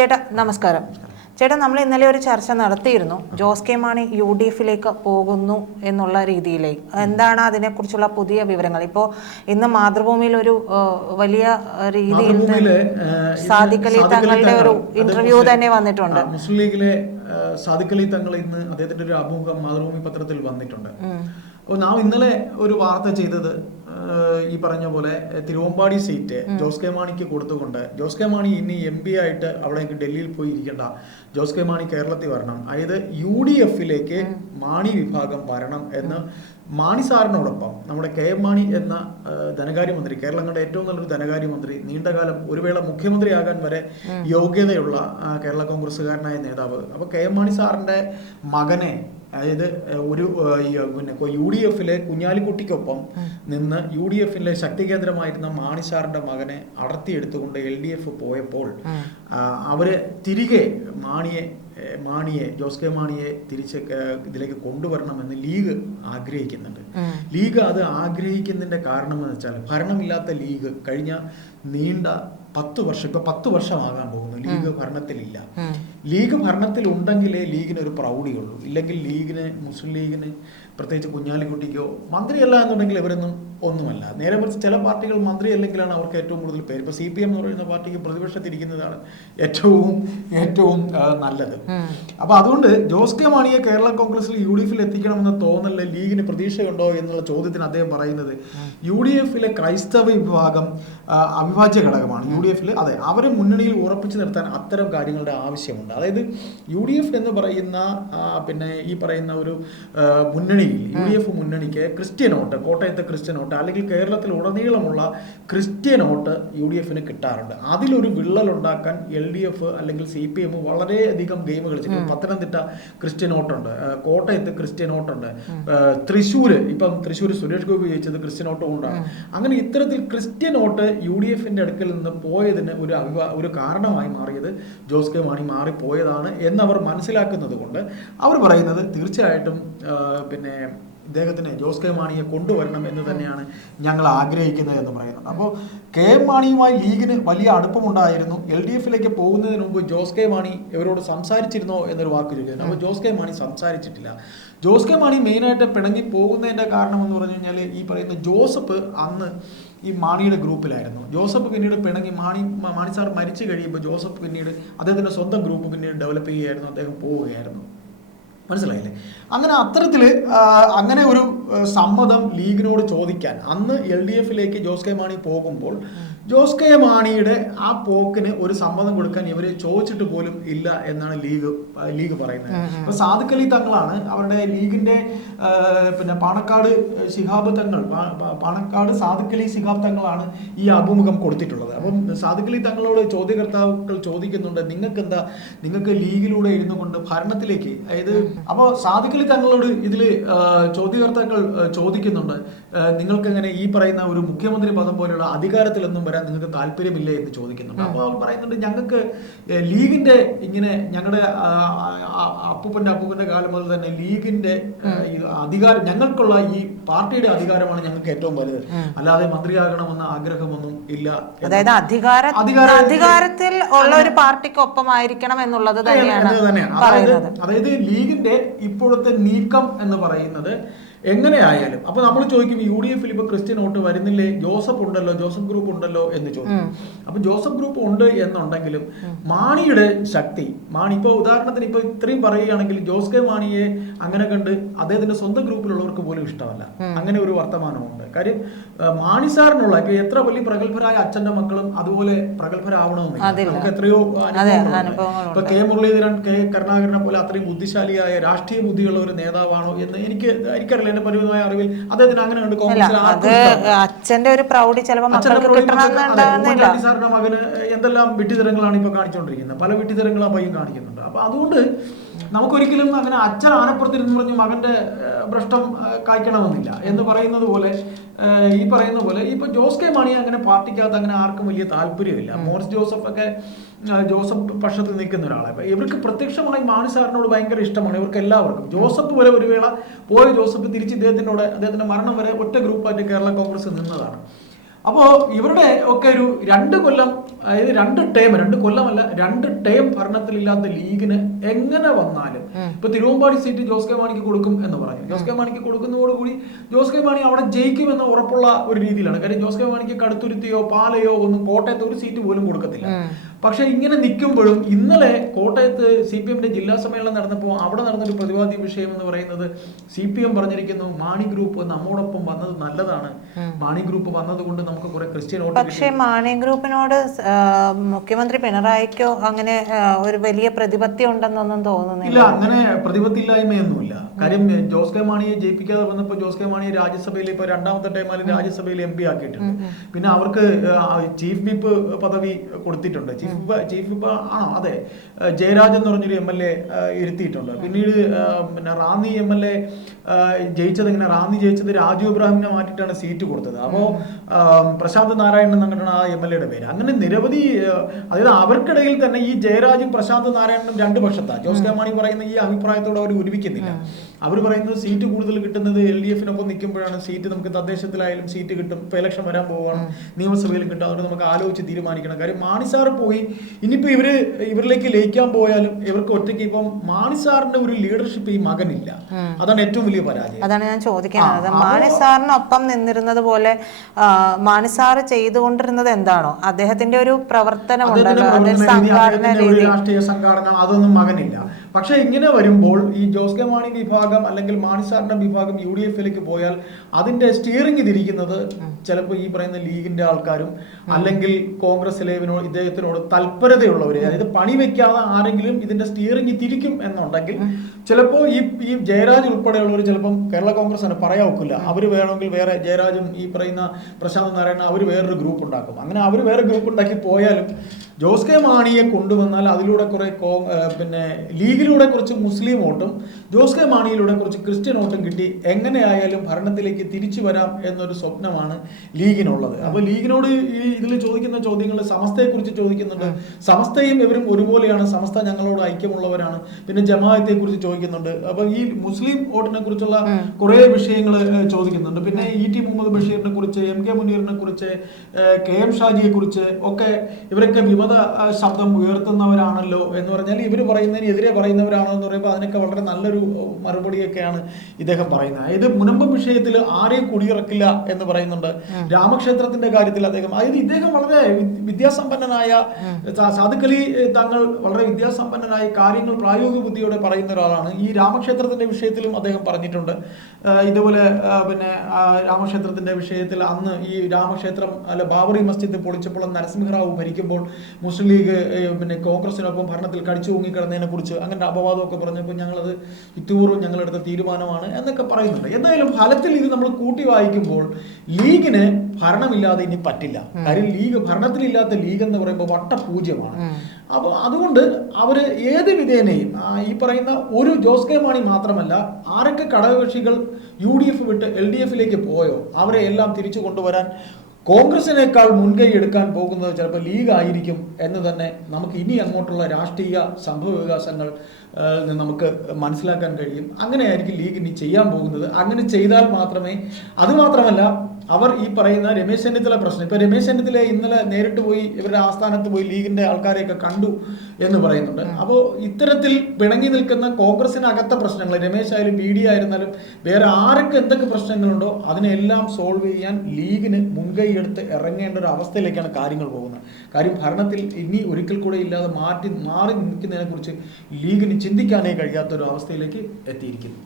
ചേട്ടാ നമസ്കാരം. ചേട്ടാ നമ്മൾ ഇന്നലെ ഒരു ചർച്ച നടത്തിയിരുന്നു. Jose K Mani U D എഫിലേക്ക് പോകുന്നു എന്നുള്ള രീതിയിലേക്ക്. എന്താണ് അതിനെക്കുറിച്ചുള്ള പുതിയ വിവരങ്ങൾ? ഇപ്പോൾ ഇന്ന് മാതൃഭൂമിയിൽ ഒരു വലിയ രീതിയിൽ മാതൃഭൂമിയിലെ, ഏഹ്, ഇന്ന് സാദിഖ് അലി സാദിഖ് അലി തങ്ങളുടെ ഒരു ഇന്റർവ്യൂ തന്നെ വന്നിട്ടുണ്ട്. മുസ്ലിം ലീഗിലെ സാദിഖലി തങ്ങൾ ഇന്ന് അദ്ദേഹത്തിന്റെ ഒരു അഭിമുഖം മാതൃഭൂമി പത്രത്തിൽ വന്നിട്ടുണ്ട്. അപ്പോൾ നാം ഇന്നലെ ഒരു വാർത്ത ചെയ്തത് ഈ പറഞ്ഞ പോലെ തിരുവമ്പാടി സീറ്റ് ജോസ് കെ മാണിക്ക് കൊടുത്തുകൊണ്ട് ജോസ് കെ മാണി ഇനി എം പി ആയിട്ട് അവിടേക്ക് ഡൽഹിയിൽ പോയി ഇരിക്കേണ്ട. ജോസ് കെ മാണി കേരളത്തിൽ വരണം. അതായത് യു ഡി എഫിലേക്ക് മാണി വിഭാഗം വരണം എന്ന് മാണി സാറിനോടൊപ്പം നമ്മുടെ കെ എം മാണി എന്ന ധനകാര്യമന്ത്രി കേരളങ്ങളുടെ ഏറ്റവും നല്ലൊരു ധനകാര്യമന്ത്രി നീണ്ടകാലം ഒരു വേള മുഖ്യമന്ത്രിയാകാൻ വരെ യോഗ്യതയുള്ള കേരള കോൺഗ്രസ്സുകാരനായ നേതാവ്. അപ്പൊ കെ എം മാണി സാറിന്റെ മകനെ അതായത് ഒരു പിന്നെ യു ഡി എഫിലെ കുഞ്ഞാലിക്കുട്ടിക്കൊപ്പം നിന്ന് യു ഡി എഫിലെ ശക്തി കേന്ദ്രമായിരുന്ന മാണിസാറിന്റെ മകനെ അടർത്തിയെടുത്തുകൊണ്ട് എൽ ഡി എഫ് പോയപ്പോൾ അവർ തിരികെ മാണിയെ മാണിയെ ജോസ് കെ മാണിയെ തിരിച്ച് ഇതിലേക്ക് കൊണ്ടുവരണമെന്ന് ലീഗ് ആഗ്രഹിക്കുന്നുണ്ട്. ലീഗ് അത് ആഗ്രഹിക്കുന്നതിന്റെ കാരണം എന്ന് വെച്ചാൽ ഭരണമില്ലാത്ത ലീഗ് കഴിഞ്ഞ നീണ്ട പത്ത് വർഷം ഇപ്പൊ പത്ത് വർഷമാകാൻ പോകുന്നു. ലീഗ് ഭരണത്തിലില്ല. ലീഗ് ലീഗിന് ഒരു പ്രൗഢിയുള്ളൂ. ഇല്ലെങ്കിൽ ലീഗിന് മുസ്ലിം ലീഗിന് പ്രത്യേകിച്ച് കുഞ്ഞാലിക്കുട്ടിക്കോ മന്ത്രിയല്ല എന്നുണ്ടെങ്കിൽ ഇവരൊന്നും ഒന്നുമല്ല. നേരെ മറിച്ച് ചില പാർട്ടികൾ മന്ത്രി അല്ലെങ്കിലാണ് അവർക്ക് ഏറ്റവും കൂടുതൽ പേര്. ഇപ്പൊ സി പി എം എന്ന് പറയുന്ന പാർട്ടിക്ക് പ്രതിപക്ഷത്തിരിക്കുന്നതാണ് ഏറ്റവും ഏറ്റവും നല്ലത്. അപ്പൊ അതുകൊണ്ട് ജോസ് കെ മാണിയെ കേരള കോൺഗ്രസിൽ യു ഡി എഫിൽ എത്തിക്കണമെന്ന തോന്നലിൽ ലീഗിന് പ്രതീക്ഷയുണ്ടോ എന്നുള്ള ചോദ്യത്തിന് അദ്ദേഹം പറയുന്നത് യു ഡി എഫിലെ ക്രൈസ്തവ വിഭാഗം അവിഭാജ്യ ഘടകമാണ്. യു ഡി എഫിൽ അതെ അവരെ മുന്നണിയിൽ ഉറപ്പിച്ചു നിർത്താൻ അത്തരം കാര്യങ്ങളുടെ ആവശ്യമുണ്ട്. അതായത് യു ഡി എഫ് എന്ന് പറയുന്ന പിന്നെ ഈ പറയുന്ന ഒരു മുന്നണിയിൽ യു ഡി എഫ് മുന്നണിക്ക് ക്രിസ്ത്യൻ വോട്ട് കോട്ടയത്തെ ക്രിസ്ത്യൻ വോട്ട് അല്ലെങ്കിൽ കേരളത്തിൽ ഉടനീളമുള്ള ക്രിസ്ത്യൻ വോട്ട് യു ഡി എഫിന് കിട്ടാറുണ്ട്. അതിലൊരു വിള്ളൽ ഉണ്ടാക്കാൻ എൽ ഡി എഫ് അല്ലെങ്കിൽ സി പി എം വളരെയധികം ഗെയിം കളിച്ചിട്ടുണ്ട്. പത്തനംതിട്ട ക്രിസ്ത്യൻ വോട്ടുണ്ട് കോട്ടയത്ത് ക്രിസ്ത്യൻ വോട്ടുണ്ട് തൃശ്ശൂർ തൃശ്ശൂര് ഇപ്പം തൃശ്ശൂർ സുരേഷ് ഗോപി ജയിച്ചത് ക്രിസ്ത്യൻ വോട്ട് കൊണ്ടാണ് അങ്ങനെ ഇത്തരത്തിൽ ക്രിസ്ത്യൻ വോട്ട് യു ഡി എഫിന്റെ അടുക്കൽ നിന്ന് പോയതിന് ഒരു അഭിവാ ഒരു കാരണമായി മാറിയത് ജോസ് കെ മാണി മാറിപ്പോയതാണ് എന്നവർ മനസ്സിലാക്കുന്നത് കൊണ്ട് അവർ പറയുന്നത് തീർച്ചയായിട്ടും പിന്നെ ഇദ്ദേഹത്തിന് ജോസ് കെ മാണിയെ കൊണ്ടുവരണം എന്ന് തന്നെയാണ് ഞങ്ങൾ ആഗ്രഹിക്കുന്നത് എന്ന് പറയുന്നുണ്ട് അപ്പോൾ കെ എം മാണിയുമായി ലീഗിന് വലിയ അടുപ്പമുണ്ടായിരുന്നു. എൽ ഡി എഫിലേക്ക് പോകുന്നതിന് മുമ്പ് ജോസ് കെ മാണി ഇവരോട് സംസാരിച്ചിരുന്നോ എന്നൊരു വാക്ക് ചോദിക്കുന്നത് അപ്പോൾ ജോസ് കെ മാണി സംസാരിച്ചിട്ടില്ല. ജോസ് കെ മാണി മെയിനായിട്ട് പിണങ്ങി പോകുന്നതിന്റെ കാരണം എന്ന് പറഞ്ഞു കഴിഞ്ഞാൽ ഈ പറയുന്ന ജോസഫ് അന്ന് ഈ മാണിയുടെ ഗ്രൂപ്പിലായിരുന്നു. ജോസഫ് പിന്നീട് പിണങ്ങി മാണി മാണി സാർ മരിച്ചു കഴിയുമ്പോൾ ജോസഫ് പിന്നീട് അദ്ദേഹത്തിന്റെ സ്വന്തം ഗ്രൂപ്പ് പിന്നീട് ഡെവലപ്പ് ചെയ്യുകയായിരുന്നു. അദ്ദേഹം പോവുകയായിരുന്നു. മനസ്സിലായില്ലേ? അങ്ങനെ അത്തരത്തിൽ അങ്ങനെ ഒരു സമ്മതം ലീഗിനോട് ചോദിക്കാൻ അന്ന് എൽ ഡി എഫിലേക്ക് ജോസ് കെ മാണി പോകുമ്പോൾ ജോസ് കെ മാണിയുടെ ആ പോക്കിന് ഒരു സമ്മതം കൊടുക്കാൻ ഇവർ ചോദിച്ചിട്ട് പോലും ഇല്ല എന്നാണ് ലീഗ് ലീഗ് പറയുന്നത്. അപ്പൊ സാദിഖ് അലി തങ്ങളാണ് അവരുടെ ലീഗിന്റെ പിന്നെ പാണക്കാട് ശിഹാബ് തങ്ങൾ പാണക്കാട് സാദിഖ് അലി ശിഹാബ് തങ്ങളാണ് ഈ അഭിമുഖം കൊടുത്തിട്ടുള്ളത്. അപ്പം സാദിഖ് അലി തങ്ങളോട് ചോദ്യകർത്താക്കൾ ചോദിക്കുന്നുണ്ട് നിങ്ങൾക്ക് എന്താ നിങ്ങൾക്ക് ലീഗിലൂടെ ഇരുന്നു കൊണ്ട് ഭരണത്തിലേക്ക് അതായത് അപ്പോൾ സാദിഖ് തങ്ങളോട് ഇതിൽ ചോദ്യകർത്താക്കൾ ചോദിക്കുന്നുണ്ട്. നിങ്ങൾക്ക് എങ്ങനെ ഈ പറയുന്ന ഒരു മുഖ്യമന്ത്രി പദം പോലെയുള്ള അധികാരത്തിലൊന്നും വരാൻ നിങ്ങൾക്ക് താല്പര്യമില്ല എന്ന് ചോദിക്കുന്നുണ്ട്. അപ്പോൾ അവർ പറയുന്നുണ്ട് ഞങ്ങൾക്ക് ലീഗിന്റെ ഇങ്ങനെ ഞങ്ങളുടെ അപ്പൂപ്പന്റെ അപ്പൂപ്പന്റെ കാലം മുതൽ തന്നെ ലീഗിന്റെ അധികാരം ഞങ്ങൾക്കുള്ള ഈ പാർട്ടിയുടെ അധികാരമാണ് ഞങ്ങൾക്ക് ഏറ്റവും വലുത്. അല്ലാതെ മന്ത്രിയാകണമെന്ന ആഗ്രഹമൊന്നും ഇല്ല അതായത് അധികാര അധികാര- അധികാരത്തിൽ ഉള്ള ഒരു പാർട്ടിക്കൊപ്പമായിരിക്കണം എന്നുള്ളത് തന്നെയാണ് എന്നത് തന്നെയാണ്. അതായത് അതായത് ലീഗിന്റെ ഇപ്പോഴത്തെ നീക്കം എന്ന് പറയുന്നത് എങ്ങനെയായാലും. അപ്പൊ നമ്മൾ ചോദിക്കും യു ഡി എഫിൽ ഇപ്പൊ ക്രിസ്ത്യൻ വോട്ട് വരുന്നില്ലേ? ജോസഫ് ഉണ്ടല്ലോ ജോസഫ് ഗ്രൂപ്പ് ഉണ്ടല്ലോ എന്ന് ചോദിക്കും. അപ്പൊ ജോസഫ് ഗ്രൂപ്പ് ഉണ്ട് എന്നുണ്ടെങ്കിലും മാണിയുടെ ശക്തി മാണി ഇപ്പൊ ഉദാഹരണത്തിന് ഇപ്പൊ ഇത്രയും പറയുകയാണെങ്കിൽ ജോസ് കെ മാണിയെ അങ്ങനെ കണ്ട് അദ്ദേഹത്തിന്റെ സ്വന്തം ഗ്രൂപ്പിലുള്ളവർക്ക് പോലും ഇഷ്ടമല്ല. അങ്ങനെ ഒരു വർത്തമാനമുണ്ട്. കാര്യം മാണി സാറിനുള്ള ഇപ്പൊ എത്ര വലിയ പ്രഗത്ഭരായ അച്ഛന്റെ മക്കളും അതുപോലെ പ്രഗത്ഭരാവണമെന്നില്ല. നമുക്ക് എത്രയോ. ഇപ്പൊ കെ മുരളീധരൻ കെ കരുണാകരനെ പോലെ അത്രയും ബുദ്ധിശാലിയായ രാഷ്ട്രീയ ബുദ്ധിയുള്ള ഒരു നേതാവാണോ എന്ന് എനിക്ക് എനിക്കറിയില്ല. എന്റെ പരിമിതമായ അറിവിൽ അദ്ദേഹത്തിന് അങ്ങനെ ഉണ്ട്. കോൺഗ്രസ് അച്ഛന്റെ ഒരു പ്രൗഢി ചിലപ്പോ അച്ഛന്റെ മക്കൾക്ക് മുരളി മകൻ- അതെ, കിട്ടണമെന്നുണ്ടാവുന്നില്ല ഉമ്മൻചാണ്ടി സാറിന്റെ മകന് എന്തെല്ലാം വിട്ടിത്തരങ്ങളാണ് ഇപ്പൊ കാണിച്ചുകൊണ്ടിരിക്കുന്നത് പല വിട്ടിത്തരങ്ങളും ആ പയ്യൻ കാണിക്കുന്നുണ്ട്. അപ്പൊ അതുകൊണ്ട് നമുക്കൊരിക്കലും അങ്ങനെ അച്ഛൻ ആനപ്പുറത്തിരുന്ന് പറഞ്ഞ് മകന്റെ ഭ്രഷ്ടം കായ്ക്കണമെന്നില്ല എന്ന് പറയുന്നത് പോലെ ഈ പറയുന്ന പോലെ ഇപ്പൊ ജോസ് കെ മാണി അങ്ങനെ പാർട്ടിക്കകത്ത് അങ്ങനെ ആർക്കും വലിയ താല്പര്യമില്ല. മോറിസ് ജോസഫ് ഒക്കെ ജോസഫ് പക്ഷത്തിൽ നിൽക്കുന്ന ഒരാളാണ് ഇവർക്ക് പ്രത്യക്ഷമായി മാണി സാറിനോട് ഭയങ്കര ഇഷ്ടമാണ് ഇവർക്ക് എല്ലാവർക്കും. ജോസഫ് വരെ ഒരു വേള പോയ ജോസഫ് തിരിച്ച് ഇദ്ദേഹത്തിനോട് അദ്ദേഹത്തിന്റെ മരണം വരെ ഒറ്റ ഗ്രൂപ്പായിട്ട് കേരള കോൺഗ്രസ് നിന്നതാണ്. അപ്പോ ഇവരുടെ ഒക്കെ ഒരു രണ്ട് കൊല്ലം അതായത് രണ്ട് ടേം രണ്ട് കൊല്ലമല്ല രണ്ട് ടേം ഭരണത്തിലില്ലാത്ത ലീഗിന് എങ്ങനെ വന്നാലും. ഇപ്പൊ തിരുവമ്പാടി സീറ്റ് ജോസ് കെ മാണിക്ക് കൊടുക്കും എന്ന് പറഞ്ഞു. ജോസ് കെ മാണിക്ക് കൊടുക്കുന്നതോടുകൂടി ജോസ് കെ മാണി അവിടെ ജയിക്കുമെന്ന് ഉറപ്പുള്ള ഒരു രീതിയിലാണ്. കാര്യം ജോസ് കെ മാണിക്ക് കടുത്തുരുത്തിയോ പാലയോ ഒന്നും കോട്ടയത്ത് ഒരു സീറ്റ് പോലും കൊടുക്കത്തില്ല. പക്ഷെ ഇങ്ങനെ നിൽക്കുമ്പോഴും ഇന്നലെ കോട്ടയത്ത് സി പി എമ്മിന്റെ ജില്ലാ സമ്മേളനം നടന്നപ്പോൾ അവിടെ നടന്നൊരു പ്രതിവാദി വിഷയം എന്ന് പറയുന്നത് സി പി എം പറഞ്ഞിരിക്കുന്നു മാണി ഗ്രൂപ്പ് നമ്മോടൊപ്പം വന്നത് നല്ലതാണ്. മാണി ഗ്രൂപ്പ് വന്നതുകൊണ്ട് നമുക്ക് കുറെ ക്രിസ്ത്യൻ വോട്ട് പക്ഷേ മാണി ഗ്രൂപ്പിനോട് മുഖ്യമന്ത്രി പിണറായിക്കോ അങ്ങനെ ഒരു വലിയ പ്രതിപത്തി ഉണ്ടെന്നൊന്നും തോന്നുന്നില്ല. ഇല്ല അങ്ങനെ പ്രതിപത്തില്ലായ്മയൊന്നുമില്ല കാര്യം ജോസ് കെ മാണിയെ ജയിപ്പിക്കാതെ വന്നപ്പോൾ ജോസ് കെ മാണിയെ രാജ്യസഭയിൽ ഇപ്പോൾ രണ്ടാമത്തെ ടൈമിൽ രാജ്യസഭയിൽ എം പി ആക്കിയിട്ടുണ്ട്. പിന്നെ അവർക്ക് ചീഫ് വിപ്പ് പദവി കൊടുത്തിട്ടുണ്ട്. ചീഫ് വിപ്പ് ചീഫ് വിപ്പ് ആണോ അതെ ജയരാജ് എന്ന് പറഞ്ഞൊരു എം എൽ എ ഇരുത്തിയിട്ടുണ്ട്. പിന്നീട് പിന്നെ റാന്നി എം എൽ എ ജയിച്ചത് ഇങ്ങനെ റാന്നി ജയിച്ചത് രാജു ഇബ്രാഹിമിനെ മാറ്റിയിട്ടാണ് സീറ്റ് കൊടുത്തത്. അപ്പോൾ പ്രശാന്ത് നാരായണൻ എന്നിട്ടാണ് ആ എം എൽ എയുടെ പേര്. അങ്ങനെ നിരവധി അതായത് അവർക്കിടയിൽ തന്നെ ഈ ജയരാജും പ്രശാന്ത് നാരായണനും രണ്ട് പക്ഷത്താണ് ജോസ് കെ മാണി പറയുന്ന ഈ അഭിപ്രായത്തോട് അവർ ഒരുമിക്കുന്നില്ല. അവർ പറയുന്നത് സീറ്റ് കൂടുതൽ കിട്ടുന്നത് എൽ ഡി എഫിനൊപ്പം നിൽക്കുമ്പോഴാണ്. സീറ്റ് നമുക്ക് തദ്ദേശത്തിലായാലും സീറ്റ് കിട്ടും. ഇപ്പം ഇലക്ഷൻ വരാൻ പോവുകയാണ്. നിയമസഭയിലും കിട്ടും. അതുകൊണ്ട് നമുക്ക് ആലോചിച്ച് തീരുമാനിക്കണം. കാര്യം മാണി സാറ് പോയി ഇനിയിപ്പോ ഇവർ ഇവരിലേക്ക് ലയിക്കാൻ പോയാലും ഇവർക്ക് ഒറ്റയ്ക്ക് ഇപ്പം മാണി സാറിന്റെ ഒരു ലീഡർഷിപ്പ് ഈ മകനില്ല. അതാണ് ഏറ്റവും വലിയ പരാജയം. അതാണ് ഞാൻ ചോദിക്കുന്നത്. മാണിസാറിനൊപ്പം മാണി സാറിനൊപ്പം നിന്നിരുന്നത് പോലെ ആ, മാണി സാർ ചെയ്തുകൊണ്ടിരുന്നത് എന്താണോ? അദ്ദേഹത്തിന്റെ ഒരു പ്രവർത്തനം രാഷ്ട്രീയ സംഘാടന അതൊന്നും മകനില്ല. പക്ഷെ ഇങ്ങനെ വരുമ്പോൾ ഈ ജോസ് കെ മാണി വിഭാഗം അല്ലെങ്കിൽ മാണി സാറിന്റെ വിഭാഗം യു ഡി എഫിലേക്ക് പോയാൽ അതിന്റെ സ്റ്റിയറിംഗ് തിരിക്കുന്നത് ചിലപ്പോൾ ഈ പറയുന്ന ലീഗിന്റെ ആൾക്കാരും അല്ലെങ്കിൽ കോൺഗ്രസിലെ ഇവനോട് ഇദ്ദേഹത്തിനോട് തൽപരതയുള്ളവര് അതായത് പണി വെക്കാതെ ആരെങ്കിലും ഇതിന്റെ സ്റ്റിയറിംഗ് തിരിക്കും എന്നുണ്ടെങ്കിൽ ചിലപ്പോൾ ഈ ഈ ജയരാജ് ഉൾപ്പെടെയുള്ളവർ ചിലപ്പം കേരള കോൺഗ്രസ് ആണ് പറയാൻ ഒക്കില്ല അവർ വേണമെങ്കിൽ വേറെ ജയരാജും ഈ പറയുന്ന പ്രശാന്ത് നാരായണ അവർ വേറൊരു ഗ്രൂപ്പ് ഉണ്ടാക്കും. അങ്ങനെ അവർ വേറെ ഗ്രൂപ്പ് ഉണ്ടാക്കി പോയാലും ജോസ് കെ മാണിയെ കൊണ്ടുവന്നാൽ അതിലൂടെ കുറെ പിന്നെ ലീഗിലൂടെ കുറച്ച് മുസ്ലിം വോട്ടും ജോസ് കെ മാണിയിലൂടെ കുറച്ച് ക്രിസ്ത്യൻ വോട്ടും കിട്ടി. എങ്ങനെയായാലും ഭരണത്തിലേക്ക് തിരിച്ചു വരാം എന്നൊരു സ്വപ്നമാണ് ലീഗിനുള്ളത്. അപ്പോൾ ലീഗിനോട് ഈ ഇതിൽ ചോദിക്കുന്ന ചോദ്യങ്ങൾ സമസ്തയെക്കുറിച്ച് ചോദിക്കുന്നുണ്ട്. സമസ്തയും ഇവരും ഒരുപോലെയാണ്. സമസ്ത ഞങ്ങളോട് ഐക്യമുള്ളവരാണ്. പിന്നെ ജമാഅത്തെ കുറിച്ച് ചോദിക്കുന്നുണ്ട്. അപ്പൊ ഈ മുസ്ലിം വോട്ടിനെ കുറിച്ചുള്ള കുറെ വിഷയങ്ങൾ ചോദിക്കുന്നുണ്ട്. പിന്നെ ഇ ടി മുഹമ്മദ് ബഷീറിനെ കുറിച്ച് എം കെ മുനീറിനെ കുറിച്ച് കെ എം ഷാജിയെ കുറിച്ച് ഒക്കെ ഇവരൊക്കെ വിമത ആ, ശബ്ദം ഉയർത്തുന്നവരാണല്ലോ എന്ന് പറഞ്ഞാൽ ഇവർ പറയുന്നതിന് എതിരെ പറയുന്നവരാണോ എന്ന് പറയുമ്പോൾ അതിനൊക്കെ വളരെ നല്ലൊരു മറുപടിയൊക്കെയാണ് ഇദ്ദേഹം പറയുന്നത്. അതായത് മുനമ്പ് വിഷയത്തിൽ ആരെയും കുടിയിറക്കില്ല എന്ന് പറയുന്നുണ്ട്. രാമക്ഷേത്രത്തിന്റെ കാര്യത്തിൽ അദ്ദേഹം അതായത് ഇദ്ദേഹം വളരെ വിദ്യാസമ്പന്നനായ സാ- സാദിഖ് അലി ഏഹ്, തങ്ങൾ വളരെ വിദ്യാസമ്പന്നനായ കാര്യങ്ങൾ പ്രായോഗിക ബുദ്ധിയോടെ പറയുന്ന ഒരാളാണ്. ഈ രാമക്ഷേത്രത്തിന്റെ വിഷയത്തിലും അദ്ദേഹം പറഞ്ഞിട്ടുണ്ട്. ഇതുപോലെ പിന്നെ രാമക്ഷേത്രത്തിന്റെ വിഷയത്തിൽ അന്ന് ഈ രാമക്ഷേത്രം അല്ല ബാബറി മസ്ജിദ് പൊളിച്ചപ്പോൾ നരസിംഹറാവു ഭരിക്കുമ്പോൾ മുസ്ലിം ലീഗ് പിന്നെ കോൺഗ്രസിനൊപ്പം ഭരണത്തിൽ കടിച്ചു തൂങ്ങിക്കിടന്നതിനെ കുറിച്ച് അങ്ങനെ അപവാദമൊക്കെ പറഞ്ഞപ്പോൾ ഞങ്ങളത് യുക്തിപൂർവം ഞങ്ങളെടുത്ത തീരുമാനമാണ് എന്നൊക്കെ പറയുന്നുണ്ട്. എന്തായാലും ഫലത്തിൽ ഇത് നമ്മൾ കൂട്ടി വായിക്കുമ്പോൾ ലീഗിന് ഭരണമില്ലാതെ ഇനി പറ്റില്ല. കാര്യം ലീഗ് ഭരണത്തിലില്ലാത്ത ലീഗ് എന്ന് പറയുമ്പോൾ വട്ടപൂജ്യമാണ്. അപ്പോൾ അതുകൊണ്ട് അവർ ഏത് വിധേനയും ഈ പറയുന്ന ഒരു ജോസ് കെ മാണി മാത്രമല്ല ആരൊക്കെ ഘടകകക്ഷികൾ യു ഡി എഫ് വിട്ട് എൽ ഡി എഫിലേക്ക് പോയോ അവരെ എല്ലാം തിരിച്ചു കൊണ്ടുവരാൻ കോൺഗ്രസിനേക്കാൾ മുൻകൈ എടുക്കാൻ പോകുന്നത് ചിലപ്പോൾ ലീഗ് ആയിരിക്കും എന്ന് തന്നെ നമുക്ക് ഇനി അങ്ങോട്ടുള്ള രാഷ്ട്രീയ സംഭവ വികാസങ്ങൾ നമുക്ക് മനസ്സിലാക്കാൻ കഴിയും. അങ്ങനെയായിരിക്കും ലീഗ് ഇനി ചെയ്യാൻ പോകുന്നത്. അങ്ങനെ ചെയ്താൽ മാത്രമേ അത് മാത്രമല്ല അവർ ഈ പറയുന്ന രമേശ് ചെന്നിത്തല പ്രശ്നം. ഇപ്പൊ രമേശ് ചെന്നിത്തല ഇന്നലെ നേരിട്ട് പോയി ഇവരുടെ ആസ്ഥാനത്ത് പോയി ലീഗിന്റെ ആൾക്കാരെയൊക്കെ കണ്ടു എന്ന് പറയുന്നുണ്ട്. അപ്പോൾ ഇത്തരത്തിൽ പിണങ്ങി നിൽക്കുന്ന കോൺഗ്രസിനകത്തെ പ്രശ്നങ്ങൾ രമേശ് ആയാലും ബി ഡി ആയിരുന്നാലും വേറെ ആർക്ക് എന്തൊക്കെ പ്രശ്നങ്ങളുണ്ടോ അതിനെല്ലാം സോൾവ് ചെയ്യാൻ ലീഗിന് മുൻകൈ എടുത്ത് ഇറങ്ങേണ്ട ഒരു അവസ്ഥയിലേക്കാണ് കാര്യങ്ങൾ പോകുന്നത്. കാര്യം ഭരണത്തിൽ ഇനി ഒരിക്കൽ കൂടെ ഇല്ലാതെ മാറ്റി മാറി നിൽക്കുന്നതിനെ കുറിച്ച് ലീഗിന് ചിന്തിക്കാനേ കഴിയാത്ത ഒരു അവസ്ഥയിലേക്ക് എത്തിയിരിക്കുന്നു